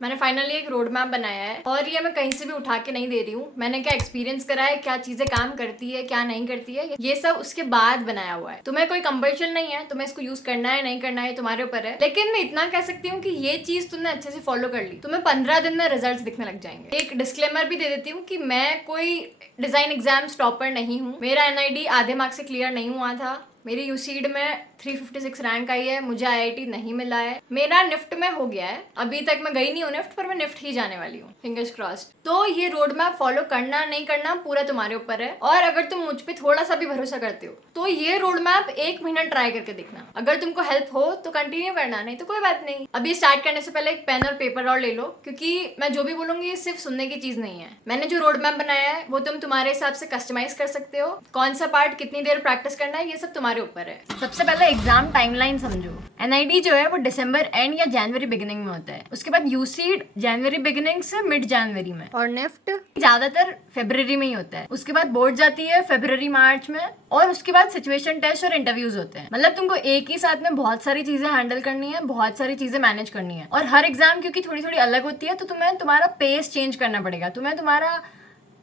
मैंने फाइनली एक road map बनाया है और ये मैं कहीं से भी उठा के नहीं दे रही हूँ। मैंने क्या एक्सपीरियंस करा है, क्या चीजें काम करती है क्या नहीं करती है, ये सब उसके बाद बनाया हुआ है। तुम्हें कोई कंपल्शन नहीं है, तुम्हें इसको यूज करना है नहीं करना है तुम्हारे ऊपर है। लेकिन मैं इतना कह सकती हूँ कि ये चीज तुमने अच्छे से फॉलो कर ली, तुम्हें 15 दिन में रिजल्ट दिखने लग जाएंगे। एक डिस्क्लेमर भी दे देती हूँ कि मैं कोई डिजाइन एग्जाम्स टॉपर नहीं हूँ। मेरा एनआईडी आधे मार्क्स से क्लियर नहीं हुआ था। मेरी यूसीड में 356 रैंक आई है। मुझे आईआईटी नहीं मिला है। मेरा निफ्ट में हो गया है। अभी तक मैं गई नहीं हूँ निफ्ट, पर मैं निफ्ट ही जाने वाली हूँ, फिंगर्स क्रॉस्ड। तो ये रोड मैप फॉलो करना नहीं करना पूरा तुम्हारे ऊपर है। और अगर तुम मुझ पे थोड़ा सा भी भरोसा करते हो तो ये रोड मैप 1 महीना ट्राई करके देखना। अगर तुमको हेल्प हो तो कंटिन्यू करना, नहीं तो कोई बात नहीं। अभी स्टार्ट करने से पहले एक पेन और पेपर और ले लो, क्योंकि मैं जो भी बोलूंगी ये सिर्फ सुनने की चीज नहीं है। मैंने जो रोड मैप बनाया है वो तुम तुम्हारे हिसाब से कस्टमाइज कर सकते हो। कौन सा पार्ट कितनी देर प्रैक्टिस करना है ये सब तुम्हारे ऊपर है। सबसे पहले एग्जाम टाइमलाइन समझो। एनआईडी जो है वो दिसंबर एंड या जनवरी बिगिनिंग में होता है। उसके बाद यूसीड जनवरी बिगिनिंग से मिड जनवरी में, और निफ्ट ज्यादातर फरवरी में ही होता है। उसके बाद बोर्ड जाती है फरवरी मार्च में, और उसके बाद सिचुएशन टेस्ट और इंटरव्यूज होते हैं। मतलब तुमको एक ही साथ में बहुत सारी चीजें हैंडल करनी है, बहुत सारी चीजें मैनेज करनी है। और हर एग्जाम क्योंकि थोड़ी थोड़ी अलग होती है तो तुम्हें तुम्हारा पेस चेंज करना पड़ेगा।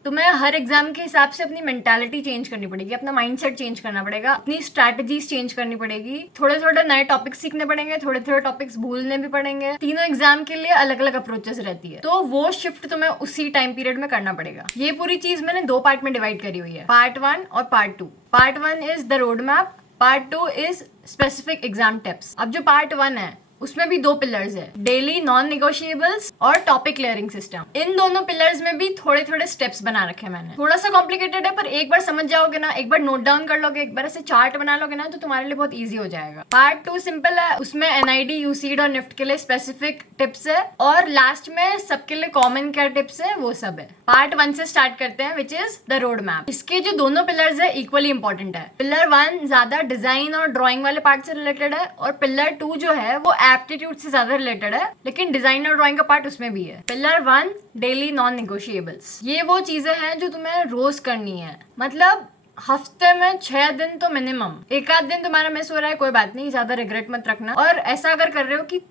तुम्हें हर एग्जाम के हिसाब से अपनी मेंटालिटी चेंज करनी पड़ेगी, अपना माइंडसेट चेंज करना पड़ेगा, अपनी स्ट्रैटेजीज चेंज करनी पड़ेगी। थोड़े थोड़े नए टॉपिक्स सीखने पड़ेंगे, थोड़े थोड़े टॉपिक्स भूलने भी पड़ेंगे। तीनों एग्जाम के लिए अलग अलग अप्रोचेस रहती है, तो वो शिफ्ट तुम्हें उसी टाइम पीरियड में करना पड़ेगा। ये पूरी चीज मैंने 2 पार्ट में डिवाइड करी हुई है, पार्ट 1 और part 2। Part 1 is the road map, part 2 is specific exam tips. अब जो पार्ट 1 है उसमें भी 2 पिलर्स है, डेली नॉन निगोशिएबल्स और टॉपिक क्लियरिंग सिस्टम। इन दोनों पिलर्स में भी थोड़े थोड़े स्टेप्स बना रखे हैं मैंने। थोड़ा सा कॉम्प्लिकेटेड है, पर एक बार समझ जाओगे ना, एक बार नोट डाउन कर लोगे, एक बार ऐसे चार्ट बना लोगे ना, तो तुम्हारे लिए बहुत ईजी हो जाएगा। पार्ट 2 सिंपल है, उसमें एनआईडी, यूसीड और निफ्ट के लिए स्पेसिफिक टिप्स है, और लास्ट में सबके लिए कॉमन क्या टिप्स है वो सब है। पार्ट 1 से स्टार्ट करते हैं, which is the road map. इसके जो दोनों पिलर्स है इक्वली इंपॉर्टेंट है। पिलर 1 ज्यादा डिजाइन और ड्रॉइंग वाले पार्ट से रिलेटेड है, और पिलर 2 जो है वो एप्टीट्यूड से ज्यादा रिलेटेड है, लेकिन डिजाइन और ड्राइंग का पार्ट उसमें भी है। Pillar 1 daily non negotiables. ये वो चीजें हैं जो तुम्हें रोज करनी है। मतलब हफ्ते में 6 दिन तो मिनिमम। एक आध दिन तुम्हारा मिस हो रहा है कोई बात नहीं, ज्यादा रिग्रेट मत रखना। और ऐसा अगर कर रहे हो कि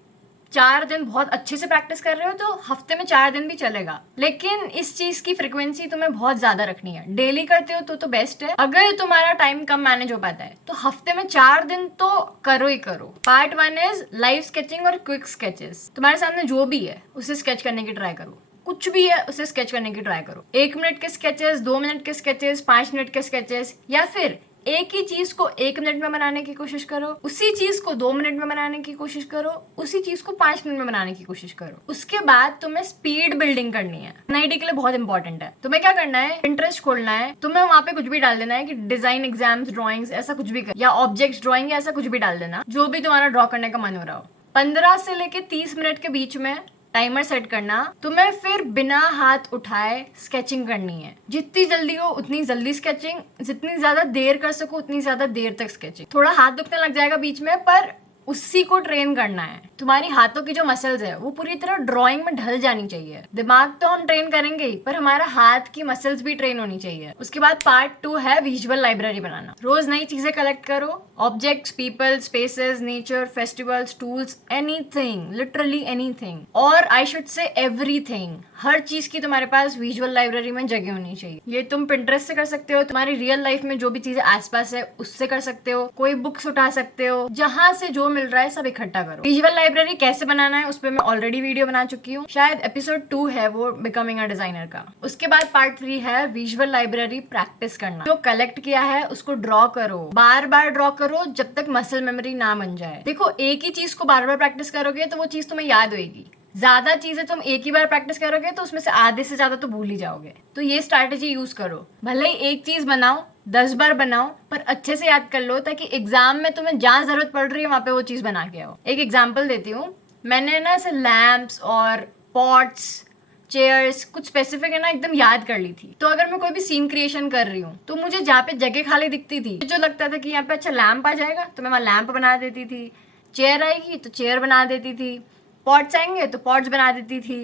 4 दिन बहुत अच्छे से प्रैक्टिस कर रहे हो तो हफ्ते में 4 दिन भी चलेगा, लेकिन इस चीज की फ्रिक्वेंसी तुम्हें बहुत ज्यादा रखनी है। डेली करते हो तो बेस्ट है। अगर तुम्हारा टाइम कम मैनेज हो पाता है तो हफ्ते में 4 दिन तो करो ही करो। पार्ट 1 इज लाइव स्केचिंग और क्विक स्केचेस। तुम्हारे सामने जो भी है उसे स्केच करने की ट्राई करो, कुछ भी है उसे स्केच करने की ट्राई करो। 1 मिनट के स्केचेस, 2 मिनट के स्केचेस, 5 मिनट के स्केचेस, या फिर एक ही चीज को 1 मिनट में बनाने की कोशिश करो, उसी चीज को 2 मिनट में बनाने की कोशिश करो, उसी चीज को 5 मिनट में बनाने की कोशिश करो। उसके बाद तुम्हें स्पीड बिल्डिंग करनी है। एनआईटी के लिए बहुत इंपॉर्टेंट है। तुम्हें क्या करना है, इंटरेस्ट खोलना है। तुम्हें वहां पे कुछ भी डाल देना है कि डिजाइन एग्जाम्स ड्रॉइंग्स ऐसा कुछ भी कर, या ऑब्जेक्ट्स ड्रॉइंग, ऐसा कुछ भी डाल देना जो भी तुम्हारा ड्रॉ करने का मन हो रहा हो। 15 से लेके 30 मिनट के बीच में टाइमर सेट करना। तुम्हें फिर बिना हाथ उठाए स्केचिंग करनी है। जितनी जल्दी हो उतनी जल्दी स्केचिंग, जितनी ज्यादा देर कर सको उतनी ज्यादा देर तक स्केचिंग। थोड़ा हाथ दुखने लग जाएगा बीच में, पर उसी को ट्रेन करना है। तुम्हारी हाथों की जो मसल्स है वो पूरी तरह ड्राइंग में ढल जानी चाहिए। दिमाग तो हम ट्रेन करेंगे ही, पर हमारा हाथ की मसल्स भी ट्रेन होनी चाहिए। उसके बाद पार्ट 2 है विजुअल लाइब्रेरी बनाना। रोज नई चीजें कलेक्ट करो, objects, people, spaces, nature, festivals, tools, anything, literally anything, और आई शुड से एवरीथिंग। हर चीज की तुम्हारे पास विजुअल लाइब्रेरी में जगह होनी चाहिए। ये तुम पिंटरेस्ट से कर सकते हो, तुम्हारी रियल लाइफ में जो भी चीजें आसपास है उससे कर सकते हो, कोई बुक्स उठा सकते हो, जहां से जो मिल रहा है सब इकट्ठा करो। विजुअल लाइब्रेरी कैसे बनाना है उस पर मैं ऑलरेडी वीडियो बना चुकी हूँ, शायद एपिसोड 2 है वो, बिकमिंग अ डिजाइनर का। उसके बाद पार्ट 3 है विजुअल लाइब्रेरी प्रैक्टिस करना। जो कलेक्ट किया है उसको ड्रॉ करो, बार बार ड्रॉ करो जब तक मसल मेमोरी ना बन जाए। देखो, एक ही चीज को बार बार प्रैक्टिस करोगे तो वो चीज तुम्हें याद होगी। ज्यादा चीजें तुम एक ही बार प्रैक्टिस करोगे तो उसमें से आधे से ज्यादा तो भूल ही जाओगे। तो ये स्ट्रैटेजी यूज करो। भले ही एक चीज बनाओ, 10 बार बनाओ, पर अच्छे से याद कर लो, ताकि एग्जाम में तुम्हें जहां जरूरत पड़ रही है वहां पे वो चीज बना के आओ। एक एग्जाम्पल देती हूँ। मैंने ना ऐसे लैम्प्स और पॉट्स, चेयर्स, कुछ स्पेसिफिक है ना एकदम याद कर ली थी। तो अगर मैं कोई भी सीन क्रिएशन कर रही हूँ तो मुझे जहाँ पे जगह खाली दिखती थी, जो लगता था कि यहाँ पे अच्छा लैम्प आ जाएगा तो मैं वहाँ लैम्प बना देती थी, चेयर आएगी तो चेयर बना देती थी, पॉट्स आएंगे तो पॉट्स बना देती थी,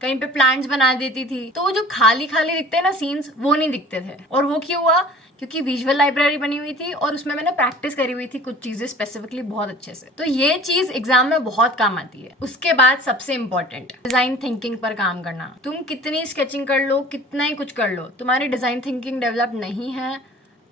कहीं पे प्लांट्स बना देती थी। तो वो जो खाली खाली दिखते हैं ना सीन्स, वो नहीं दिखते थे। और वो क्यों हुआ? क्योंकि विजुअल लाइब्रेरी बनी हुई थी और उसमें मैंने प्रैक्टिस करी हुई थी कुछ चीजें स्पेसिफिकली बहुत अच्छे से। तो ये चीज एग्जाम में बहुत काम आती है। उसके बाद सबसे इंपॉर्टेंट डिजाइन थिंकिंग पर काम करना। तुम कितनी स्केचिंग कर लो, कितना ही कुछ कर लो, तुम्हारी डिजाइन थिंकिंग डेवलप नहीं है,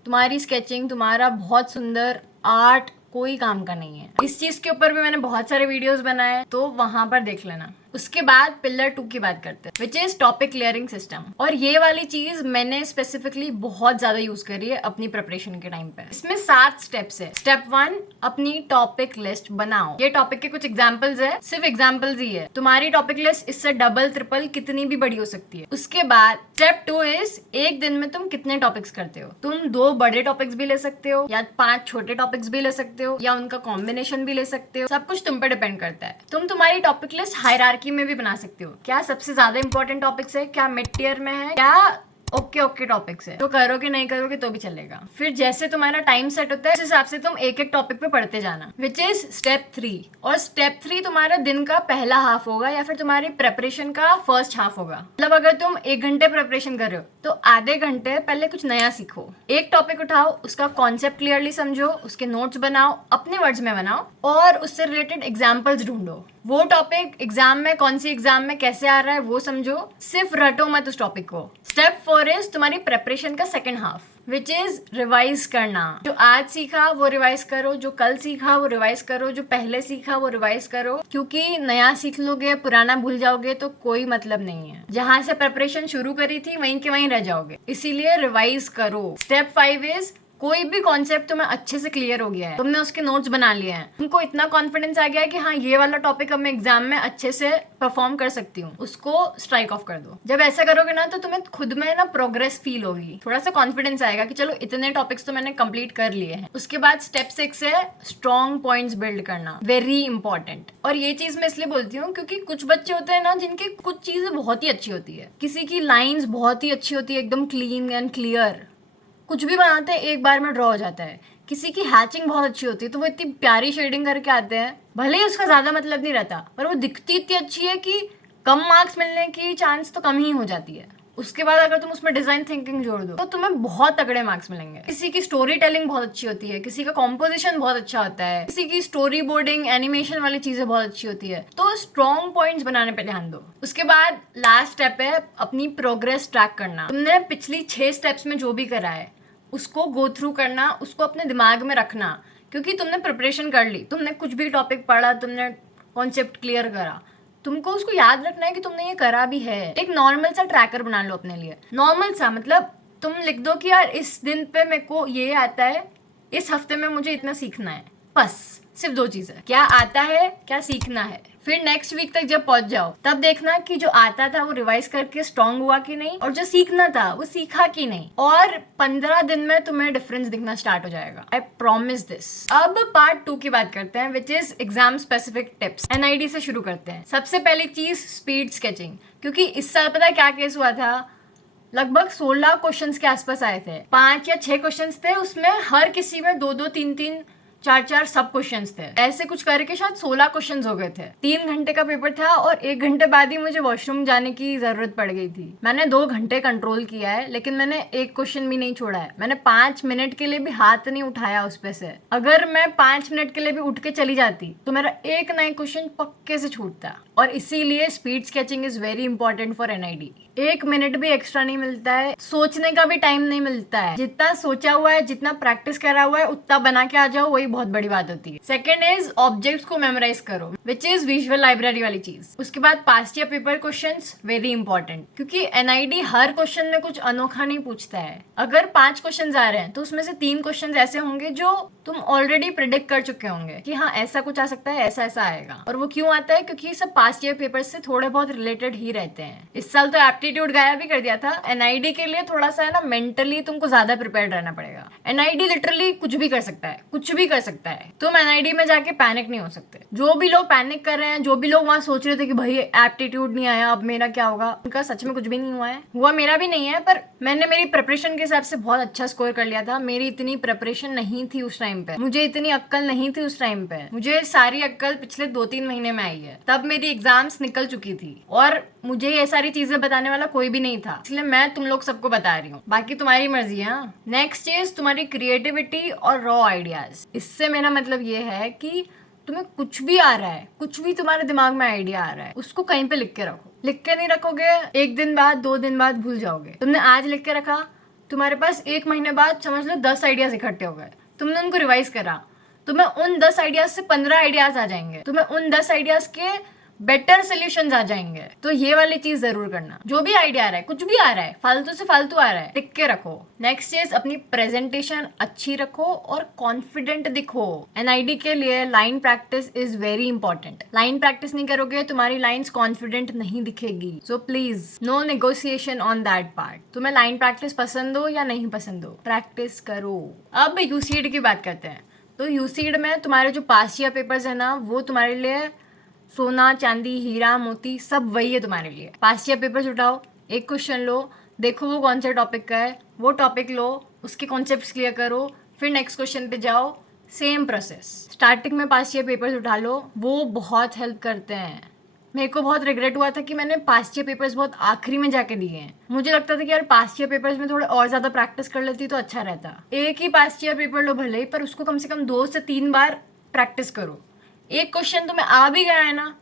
तुम्हारी स्केचिंग, तुम्हारा बहुत सुंदर आर्ट कोई काम का नहीं है। इस चीज के ऊपर भी मैंने बहुत सारे वीडियोस बनाए, तो वहां पर देख लेना। उसके बाद पिलर 2 की बात करते हैं, which is topic clearing system. और ये वाली चीज मैंने स्पेसिफिकली बहुत ज्यादा यूज करी है अपनी प्रिपरेशन के टाइम पे। इसमें 7 स्टेप्स है। स्टेप 1, अपनी टॉपिक लिस्ट बनाओ। ये टॉपिक के कुछ एग्जाम्पल्स है, सिर्फ एग्जाम्पल्स ही है। तुम्हारी टॉपिक लिस्ट इससे डबल ट्रिपल कितनी भी बड़ी हो सकती है। उसके बाद स्टेप 2 इज एक दिन में तुम कितने टॉपिक्स करते हो। तुम 2 बड़े टॉपिक्स भी ले सकते हो या 5 छोटे टॉपिक्स भी ले सकते हो या उनका कॉम्बिनेशन भी ले सकते हो। सब कुछ तुम पे डिपेंड करता है। तुम तुम्हारी टॉपिक लिस्ट हायरार्की में भी बना सकते हो। क्या सबसे ज्यादा इंपॉर्टेंट टॉपिक्स है, क्या मिड टियर में है, क्या ओके टॉपिक्स है, तो करोगे नहीं करोगे तो भी चलेगा। फिर जैसे तुम्हारा टाइम सेट होता है उस हिसाब से तुम एक एक टॉपिक पे पढ़ते जाना, विच इज स्टेप 3। और स्टेप 3 तुम्हारा दिन का पहला हाफ होगा या फिर तुम्हारी प्रेपरेशन का फर्स्ट हाफ होगा। मतलब अगर तुम 1 घंटे प्रेपरेशन कर रहे हो तो आधे घंटे पहले कुछ नया सीखो। एक टॉपिक उठाओ, उसका कॉन्सेप्ट क्लियरली समझो, उसके नोट्स बनाओ, अपने वर्ड्स में बनाओ और उससे रिलेटेड एग्जाम्पल्स ढूंढो। वो टॉपिक एग्जाम में, कौन सी एग्जाम में कैसे आ रहा है वो समझो, सिर्फ रटो मत उस टॉपिक को। स्टेप 4 इज तुम्हारी प्रेपरेशन का second half, which is revise करना। जो आज सीखा वो रिवाइज करो, जो कल सीखा वो रिवाइज करो, जो पहले सीखा वो रिवाइज करो। क्योंकि नया सीख लोगे, पुराना भूल जाओगे तो कोई मतलब नहीं है। जहां से प्रेपरेशन शुरू करी थी वहीं के वहीं रह जाओगे, इसीलिए रिवाइज करो। स्टेप 5 इज कोई भी कॉन्सेप्ट तुम्हें अच्छे से क्लियर हो गया है, तुमने उसके नोट्स बना लिए हैं, तुमको इतना कॉन्फिडेंस आ गया है कि हाँ ये वाला टॉपिक अब मैं एग्जाम में अच्छे से परफॉर्म कर सकती हूँ, उसको स्ट्राइक ऑफ कर दो। जब ऐसा करोगे ना तो तुम्हें खुद में ना प्रोग्रेस फील होगी, थोड़ा सा कॉन्फिडेंस आएगा कि चलो इतने टॉपिक्स तो मैंने कंप्लीट कर लिए हैं। उसके बाद स्टेप 6 है स्ट्रॉन्ग पॉइंट्स बिल्ड करना, वेरी इंपॉर्टेंट। और ये चीज मैं इसलिए बोलती हूँ क्योंकि कुछ बच्चे होते हैं ना जिनकी कुछ चीजें बहुत ही अच्छी होती है, किसी की लाइन्स बहुत ही अच्छी होती है, एकदम क्लीन एंड क्लियर, कुछ भी बनाते हैं एक बार में ड्रॉ हो जाता है। किसी की हैचिंग बहुत अच्छी होती है तो वो इतनी प्यारी शेडिंग करके आते हैं, भले ही उसका ज्यादा मतलब नहीं रहता पर वो दिखती इतनी अच्छी है कि कम मार्क्स मिलने की चांस तो कम ही हो जाती है। उसके बाद अगर तुम उसमें डिजाइन थिंकिंग जोड़ दो तो तुम्हें बहुत तगड़े मार्क्स मिलेंगे। किसी की स्टोरी टेलिंग बहुत अच्छी होती है, किसी का कॉम्पोजिशन बहुत अच्छा होता है, किसी की स्टोरी बोर्डिंग एनिमेशन वाली चीजें बहुत अच्छी होती है। तो स्ट्रॉन्ग पॉइंट्स बनाने पे ध्यान दो। उसके बाद लास्ट स्टेप है अपनी प्रोग्रेस ट्रैक करना। तुमने पिछली 6 स्टेप्स में जो भी करा है उसको गो थ्रू करना, उसको अपने दिमाग में रखना। क्योंकि तुमने प्रिपरेशन कर ली, तुमने कुछ भी टॉपिक पढ़ा, तुमने कॉन्सेप्ट क्लियर करा, तुमको उसको याद रखना है कि तुमने ये करा भी है। एक नॉर्मल सा ट्रैकर बना लो अपने लिए, नॉर्मल सा, मतलब तुम लिख दो कि यार इस दिन पे मेरे को ये आता है, इस हफ्ते में मुझे इतना सीखना है। बस सिर्फ 2 चीजें, क्या आता है, क्या सीखना है। फिर नेक्स्ट वीक तक जब पहुंच जाओ तब देखना कि जो आता था वो रिवाइज करके स्ट्रॉन्ग हुआ कि नहीं, और जो सीखना था वो सीखा कि नहीं। और 15 दिन में तुम्हें डिफरेंस दिखना स्टार्ट हो जाएगा, आई प्रॉमिस दिस। अब पार्ट 2 की बात करते हैं, which is exam specific tips. NID से शुरू करते हैं। सबसे पहली चीज स्पीड स्केचिंग, क्योंकि इस साल पता है क्या केस हुआ था, लगभग 16 क्वेश्चंस के आसपास आए थे। 5 या 6 क्वेश्चंस थे, उसमें हर किसी में 2-2, 3-3, 4-4 सब क्वेश्चंस थे। ऐसे कुछ करके शायद 16 क्वेश्चंस हो गए थे। 3 घंटे का पेपर था और 1 घंटे बाद ही मुझे वॉशरूम जाने की जरूरत पड़ गई थी। मैंने 2 घंटे कंट्रोल किया है, लेकिन मैंने एक क्वेश्चन भी नहीं छोड़ा है। मैंने 5 मिनट के लिए भी हाथ नहीं उठाया उस पे से। अगर मैं 5 मिनट के लिए भी उठ के चली जाती तो मेरा एक नया क्वेश्चन पक्के से छूटता। और इसीलिए speed sketching is very important for NID. 1 minute भी एक्स्ट्रा नहीं मिलता है, सोचने का भी टाइम नहीं मिलता है। जितना सोचा हुआ है, जितना प्रैक्टिस करा हुआ है, उतना बना के आ जाओ, वही बहुत बड़ी बात होती है। सेकंड इज ऑब्जेक्ट्स को मेमोराइज करो, विच इज विजुअल लाइब्रेरी वाली चीज। उसके बाद past year paper questions very important, क्योंकि एनआईडी हर क्वेश्चन में कुछ अनोखा नहीं पूछता है। अगर 5 क्वेश्चन आ रहे हैं तो उसमें से 3 क्वेश्चन ऐसे होंगे जो तुम ऑलरेडी प्रिडिक्ट कर चुके होंगे कि हाँ ऐसा कुछ आ सकता है, ऐसा ऐसा आएगा। और वो क्यों आता है, क्योंकि सब पास्ट ईयर पेपर से थोड़े बहुत रिलेटेड ही रहते हैं। इस साल तो एप्टीट्यूड गायब भी कर दिया था। एनआईडी के लिए थोड़ा सा है ना, मेंटली तुमको ज्यादा प्रिपेयर्ड रहना पड़ेगा। एनआईडी लिटरली कुछ भी कर सकता है, कुछ भी कर सकता है। तुम एनआईडी में जाके पैनिक नहीं हो सकते। जो भी लोग पैनिक कर रहे हैं, जो भी लोग वहां सोच रहे थे कि भाई एप्टीट्यूड नहीं आया अब मेरा क्या होगा, उनका सच में कुछ भी नहीं हुआ है। हुआ मेरा भी नहीं है, पर मैंने मेरी प्रिपरेशन के हिसाब से बहुत अच्छा स्कोर कर लिया था। मेरी इतनी प्रिपरेशन नहीं थी उस टाइम पे, मुझे इतनी अक्कल नहीं थी उस टाइम पे। मुझे सारी अक्कल पिछले 2-3 महीने में आई है। तब मेरी एग्जाम्स निकल चुकी थी और मुझे ये सारी चीजें बताने वाला कोई भी नहीं था, इसलिए मैं तुम लोग सबको बता रही हूँ, बाकी तुम्हारी मर्जी है। नेक्स्ट चीज तुम्हारी क्रिएटिविटी और रॉ आइडियाज। इससे मेरा मतलब ये है कि तुम्हें कुछ भी आ रहा है, कुछ भी तुम्हारे दिमाग में आइडिया आ रहा है, उसको कहीं पे लिख के रखो। लिख के नहीं रखोगे, 1 दिन बाद 2 दिन बाद भूल जाओगे। तुमने आज लिख के रखा, तुम्हारे पास 1 महीने बाद समझ लो 10 आइडियाज इकट्ठे हो गए। तुमने उनको रिवाइज करा, तुम्हें उन 10 आइडियाज से 15 आइडियाज आ जाएंगे, तुम्हें उन 10 आइडियाज के बेटर सोल्यूशंस आ जाएंगे। तो ये वाली चीज जरूर करना। जो भी आइडिया आ रहा है, कुछ भी आ रहा है, फालतू से फालतू आ रहा है, लिख के रखो। नेक्स्ट चीज, अपनी प्रेजेंटेशन अच्छी रखो और कॉन्फिडेंट दिखो। एनआईडी के लिए line practice is very important. Line practice नहीं करोगे, तुम्हारी लाइन्स कॉन्फिडेंट नहीं दिखेगी। So please no negotiation on that part. तुम्हें लाइन प्रैक्टिस पसंद हो या नहीं पसंद हो, प्रैक्टिस करो। अब यूसीड की बात करते हैं। तो यूसीड में तुम्हारे जो पास्ट ईयर पेपर्स है ना, वो तुम्हारे लिए सोना चांदी हीरा मोती सब वही है तुम्हारे लिए। पास्ट ईयर पेपर्स उठाओ, एक क्वेश्चन लो, देखो वो कौन से टॉपिक का है, वो टॉपिक लो, उसके कॉन्सेप्ट्स क्लियर करो, फिर नेक्स्ट क्वेश्चन पे जाओ। Same process. स्टार्टिंग में पास्ट ईयर पेपर्स उठा लो, वो बहुत हेल्प करते हैं। मेरे को बहुत रिग्रेट हुआ था कि मैंने पास्ट ईयर पेपर्स बहुत आखिरी में जाके दिए हैं। मुझे लगता था कि यार पास्ट ईयर पेपर्स में थोड़े और ज्यादा प्रैक्टिस कर लेती तो अच्छा रहता। एक ही पास्ट ईयर पेपर लो भले ही, पर उसको कम से कम 2 से 3 बार प्रैक्टिस करो। एक क्वेश्चन तुम्हें आ भी गया है ना,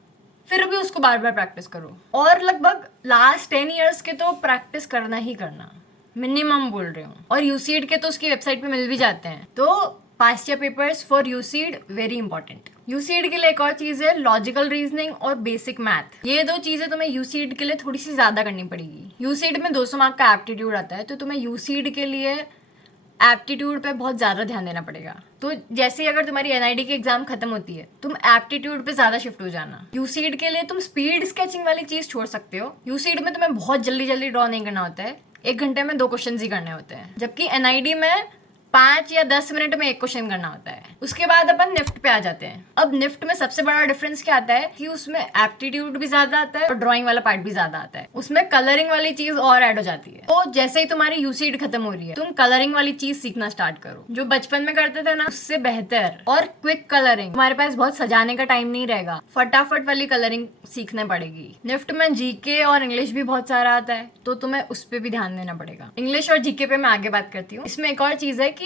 फिर भी उसको बार बार प्रैक्टिस करो। और लगभग लास्ट 10 ईयर्स के तो प्रैक्टिस करना ही करना, मिनिमम बोल रही हूँ। और यूसीड के तो उसकी वेबसाइट पे मिल भी जाते हैं। तो past year papers for UCEED very important. UCEED के लिए एक और चीज है लॉजिकल रीजनिंग और बेसिक मैथ। ये 2 चीजें तुम्हें यूसीड के लिए थोड़ी सी ज्यादा करनी पड़ेगी। यूसीड में 200 मार्क का एप्टीट्यूड आता है, तो तुम्हें यूसीड के लिए एप्टीट्यूड पे बहुत ज़्यादा ध्यान देना पड़ेगा। तो जैसे ही अगर तुम्हारी एनआईडी की एग्जाम खत्म होती है, तुम एप्टीट्यूड पे ज़्यादा शिफ्ट हो जाना। यूसीड के लिए तुम स्पीड स्केचिंग वाली चीज़ छोड़ सकते हो। यूसीड में तुम्हें बहुत जल्दी जल्दी ड्रॉ नहीं करना होता है, 1 घंटे में 2 क्वेश्चन ही करने होते हैं, जबकि एनआईडी में 5 या 10 मिनट में 1 क्वेश्चन करना होता है। उसके बाद अपन निफ्ट पे आ जाते हैं। अब निफ्ट में सबसे बड़ा डिफरेंस क्या आता है कि उसमें एप्टीट्यूड भी ज्यादा आता है और ड्राइंग वाला पार्ट भी ज्यादा आता है। उसमें कलरिंग वाली चीज और ऐड हो जाती है। तो जैसे ही तुम्हारी यूसीड खत्म हो रही है, तुम कलरिंग वाली चीज सीखना स्टार्ट करो। जो बचपन में करते थे ना, उससे बेहतर और क्विक कलरिंग। तुम्हारे पास बहुत सजाने का टाइम नहीं रहेगा, फटाफट वाली कलरिंग सीखने पड़ेगी। निफ्ट में जीके और इंग्लिश भी बहुत सारा आता है, तो तुम्हें उस पर भी ध्यान देना पड़ेगा। इंग्लिश और जीके पे मैं आगे बात करती हूँ। इसमें एक और चीज है कि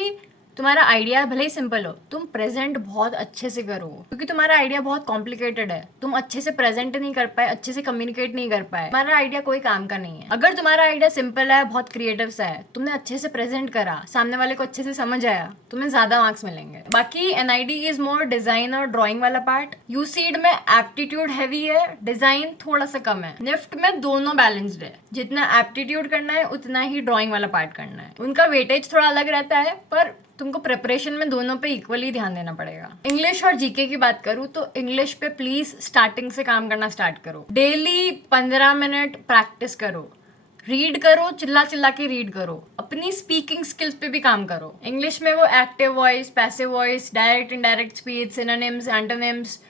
तुम्हारा आइडिया भले ही सिंपल हो, तुम प्रेजेंट बहुत अच्छे से करो, क्योंकि तुम्हारा आइडिया बहुत कॉम्प्लिकेटेड है। तुम अच्छे से प्रेजेंट नहीं कर पाए, अच्छे से कम्युनिकेट नहीं कर पाए, तुम्हारा आइडिया कोई काम का नहीं है। अगर तुम्हारा आइडिया सिंपल है, बहुत क्रिएटिव सा है, तुमने अच्छे से प्रेजेंट करा, सामने वाले को अच्छे से समझ आया, तुम्हें ज्यादा मार्क्स मिलेंगे। बाकी एनआईडी इज मोर डिजाइन और ड्रॉइंग वाला पार्ट। यूसीड में एप्टीट्यूड हैवी है, डिजाइन थोड़ा सा कम है। निफ्ट में दोनों बैलेंस्ड है, जितना एप्टीट्यूड करना है उतना ही ड्रॉइंग वाला पार्ट करना है। उनका वेटेज थोड़ा अलग रहता है, पर तुमको प्रिपरेशन में दोनों पे इक्वली ध्यान देना पड़ेगा। इंग्लिश और जीके की बात करूँ तो इंग्लिश पे प्लीज स्टार्टिंग से काम करना स्टार्ट करो। डेली 15 मिनट प्रैक्टिस करो, रीड करो, चिल्ला चिल्ला के रीड करो, अपनी स्पीकिंग स्किल्स पे भी काम करो। इंग्लिश में वो active voice, passive voice, direct indirect speech, synonyms, antonyms,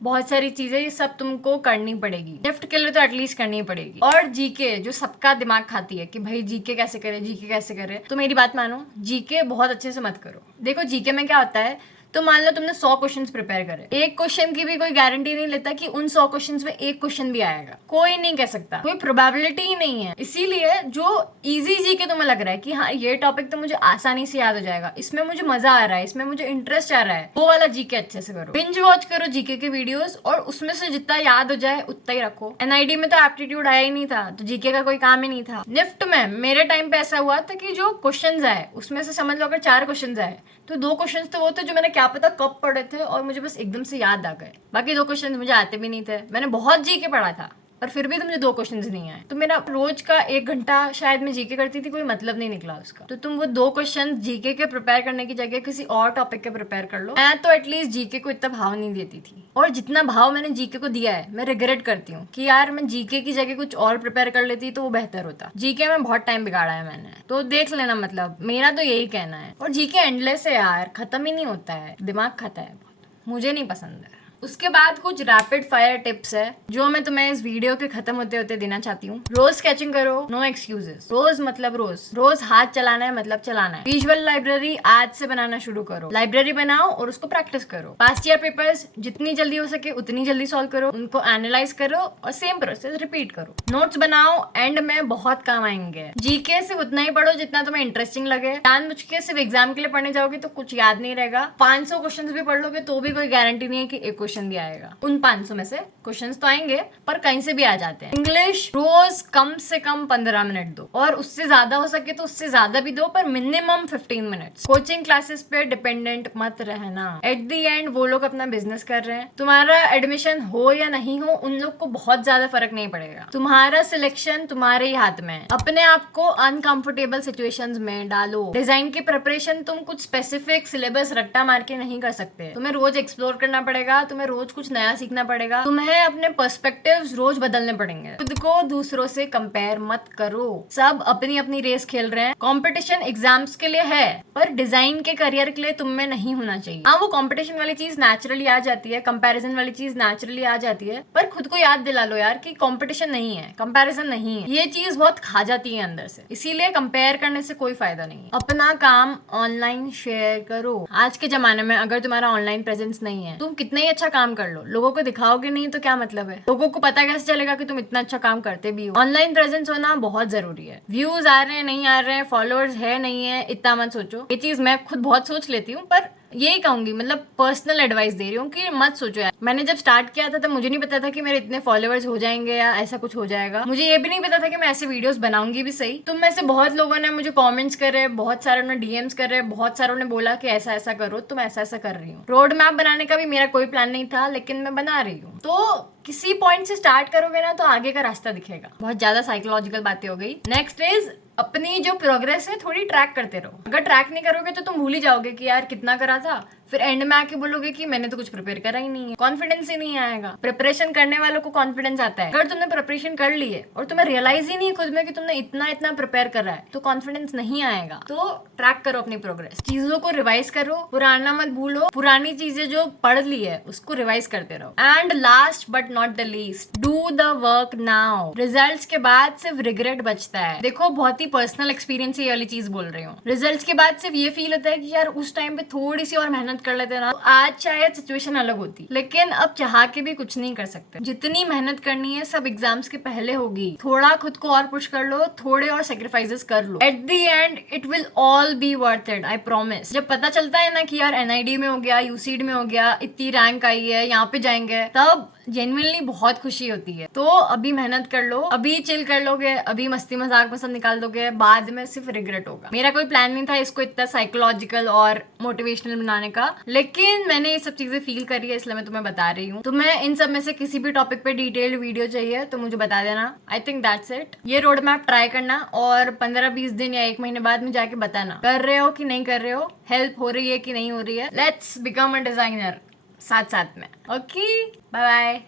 बहुत सारी चीजें, ये सब तुमको करनी पड़ेगी। निफ्ट के लिए तो एटलीस्ट करनी ही पड़ेगी। और जीके जो सबका दिमाग खाती है कि भाई जीके कैसे करे, जीके कैसे करे, तो मेरी बात मानो, जीके बहुत अच्छे से मत करो। देखो जीके में क्या होता है, तो मान लो तुमने 100 क्वेश्चंस प्रिपेयर करे, एक क्वेश्चन की भी कोई गारंटी नहीं लेता कि उन 100 क्वेश्चंस में एक क्वेश्चन भी आएगा। कोई नहीं कह सकता, कोई प्रोबेबिलिटी ही नहीं है। इसीलिए जो इजी जीके तुम्हें लग रहा है कि हाँ ये टॉपिक तो मुझे आसानी से याद हो जाएगा, इसमें मुझे मजा आ रहा है, इसमें मुझे इंटरेस्ट आ रहा है, वो वाला जीके अच्छे से करो। बिंज वॉच करो जीके के वीडियोस और उसमें से जितना याद हो जाए उतना ही रखो। एनआईडी में तो एप्टीट्यूड आया ही नहीं था, तो जीके का कोई काम ही नहीं था। निफ्ट में मेरे टाइम पे ऐसा हुआ था कि जो क्वेश्चन आए उसमें से समझ लो अगर 4 क्वेश्चन आए तो 2 क्वेश्चन तो वो थे जो मैंने क्या पता कब पढ़े थे और मुझे बस एकदम से याद आ गए। बाकी 2 क्वेश्चन मुझे आते भी नहीं थे। मैंने बहुत जीके पढ़ा था पर फिर भी तो मुझे 2 क्वेश्चन नहीं आए। तो मेरा रोज का 1 घंटा शायद मैं जीके करती थी, कोई मतलब नहीं निकला उसका। तो तुम वो 2 क्वेश्चन जीके के प्रिपेयर करने की जगह किसी और टॉपिक के प्रिपेयर कर लो। मैं तो एटलीस्ट जीके को इतना भाव नहीं देती थी, और जितना भाव मैंने जीके को दिया है मैं रिग्रेट करती हूँ कि यार मैं जीके की जगह कुछ और प्रिपेयर कर लेती तो वो बेहतर होता। जीके में बहुत टाइम बिगाड़ा है मैंने, तो देख लेना, मतलब मेरा तो यही कहना है। और जीके एंडलेस है यार, खत्म ही नहीं होता है, दिमाग खाता है बहुत, मुझे नहीं पसंद है। उसके बाद कुछ रैपिड फायर टिप्स है जो मैं तुम्हें इस वीडियो के खत्म होते होते देना चाहती हूँ। रोज स्केचिंग करो, नो एक्सक्यूजेस। रोज मतलब रोज हाथ चलाना है मतलब चलाना है। विजुअल लाइब्रेरी आज से बनाना शुरू करो। लाइब्रेरी बनाओ और उसको प्रैक्टिस करो। पास्ट ईयर पेपर्स जितनी जल्दी हो सके उतनी जल्दी सॉल्व करो, उनको एनालाइज करो और सेम प्रोसेस रिपीट करो। नोट्स बनाओ, एंड में बहुत काम आएंगे। जीके सिर्फ उतना ही पढ़ो जितना तुम्हें इंटरेस्टिंग लगे। जानबूझ के सिर्फ एग्जाम के लिए पढ़ने जाओगे तो कुछ याद नहीं रहेगा। 500 क्वेश्चंस भी पढ़ लोगे तो भी कोई गारंटी नहीं है कि एक क्वेश्चन भी आएगा। उन 500 में से क्वेश्चंस तो आएंगे पर कहीं से भी आ जाते हैं। इंग्लिश रोज कम से कम 15 मिनट दो, और उससे ज्यादा हो सके तो उससे ज्यादा भी दो, पर मिनिमम 15 मिनट्स। कोचिंग क्लासेस पे डिपेंडेंट मत रहना। एट द एंड वो लोग अपना बिजनेस कर रहे हैं। तुम्हारा एडमिशन हो या नहीं हो उन लोग को बहुत ज्यादा फर्क नहीं पड़ेगा। तुम्हारा सिलेक्शन तुम्हारे ही हाथ में है। अपने आप को अनकंफर्टेबल सिचुएशंस में डालो। डिजाइन की प्रिपरेशन तुम कुछ स्पेसिफिक सिलेबस रट्टा मार के नहीं कर सकते। तुम्हें रोज एक्सप्लोर करना पड़ेगा, तुम्हें रोज कुछ नया सीखना पड़ेगा, तुम्हें अपने पर्सपेक्टिव्स रोज बदलने पड़ेंगे। खुद को दूसरों से कंपेयर मत करो। सब अपनी अपनी रेस खेल रहे हैं। कंपटीशन एग्जाम्स के लिए है पर डिजाइन के करियर के लिए तुम में नहीं होना चाहिए। हाँ, वो कंपटीशन वाली चीज नेचुरली आ जाती है, कंपैरिजन वाली चीज नेचुरली आ जाती है, पर खुद को याद दिला लो यार कि कंपटीशन नहीं है, कंपैरिजन नहीं है। ये चीज बहुत खा जाती है अंदर से, इसीलिए कंपेयर करने से कोई फायदा नहीं है। अपना काम ऑनलाइन शेयर करो। आज के जमाने में अगर तुम्हारा ऑनलाइन प्रेजेंस नहीं है, तुम कितना ही अच्छा काम कर लो, लोगों को दिखाओगे नहीं तो क्या मतलब है? लोगों को पता कैसे चलेगा कि तुम इतना अच्छा काम करते भी हो? ऑनलाइन प्रेजेंस होना बहुत जरूरी है। व्यूज आ रहे हैं नहीं आ रहे हैं, फॉलोअर्स है नहीं है, इतना मत सोचो। ये चीज मैं खुद बहुत सोच लेती हूँ, पर यही कहूंगी, मतलब पर्सनल एडवाइस दे रही हूँ कि मत सोचो यार। मैंने जब स्टार्ट किया था तब मुझे नहीं पता था कि मेरे इतने फॉलोअर्स हो जाएंगे या ऐसा कुछ हो जाएगा। मुझे ये भी नहीं पता था कि मैं ऐसे वीडियोस बनाऊंगी भी सही। तुम में से बहुत लोगों ने मुझे कमेंट्स करे, बहुत सारों ने डीएम्स करे, बहुत सारों ने बोला कि ऐसा ऐसा करो, तुम ऐसा ऐसा कर रही हो। रोड मैप बनाने का भी मेरा कोई प्लान नहीं था, लेकिन मैं बना रही हूँ। तो किसी पॉइंट से स्टार्ट करोगे ना तो आगे का रास्ता दिखेगा। बहुत ज्यादा साइकोलॉजिकल बातें हो गई। नेक्स्ट इज अपनी जो प्रोग्रेस है थोड़ी ट्रैक करते रहो। अगर ट्रैक नहीं करोगे तो तुम भूल ही जाओगे कि यार कितना करा था, फिर एंड में आके बोलोगे कि मैंने तो कुछ प्रिपेयर करा ही नहीं है। कॉन्फिडेंस ही नहीं आएगा। प्रिपरेशन करने वालों को कॉन्फिडेंस आता है। अगर तुमने प्रिपरेशन कर ली है और तुम्हें रियलाइज ही नहीं खुद में कि तुमने इतना इतना प्रिपेयर करा है तो कॉन्फिडेंस नहीं आएगा। तो ट्रैक करो अपनी प्रोग्रेस, चीजों को रिवाइज करो, पुराना मत भूलो, पुरानी चीजें जो पढ़ ली है उसको रिवाइज करते रहो। And last but not the least, do the work now. Results के बाद सिर्फ रिग्रेट बचता है। देखो, बहुत ही पर्सनल एक्सपीरियंस ये वाली चीज बोल रही हूँ। रिजल्ट्स के बाद सिर्फ ये फील होता है कि यार उस टाइम पे थोड़ी सी और मेहनत कर लेते ना तो आज शायद सिचुएशन अलग होती, लेकिन अब चाह के भी कुछ नहीं कर सकते। जितनी मेहनत करनी है सब एग्जाम्स के पहले होगी। थोड़ा खुद को और पुश कर लो, थोड़े और सेक्रीफाइसेस कर लो। At the end it will all be worth it, I promise. जब पता चलता है ना कि यार एनआईडी में हो गया, यूसीड में हो गया, इतनी रैंक आई है, यहाँ पे जाएंगे, तब जेन्युइनली बहुत खुशी होती है। तो अभी मेहनत कर लो, अभी चिल कर लोगे, अभी मस्ती मजाक में सब निकाल दोगे, बाद में सिर्फ रिग्रेट होगा। मेरा कोई प्लान नहीं था इसको इतना साइकोलॉजिकल और मोटिवेशनल बनाने का, लेकिन मैंने ये सब चीजें फील करी है इसलिए मैं तुम्हें बता रही हूँ। तुम्हें इन सब में से किसी भी टॉपिक पे डिटेल्ड वीडियो चाहिए तो मुझे बता देना। I think that's it. ये रोड मैप ट्राई करना और 15-20 दिन या 1 महीने बाद में जाके बताना कर रहे हो कि नहीं कर रहे हो, हेल्प हो रही है कि नहीं हो रही है। लेट्स बिकम अ डिजाइनर साथ साथ में। Okay, bye bye.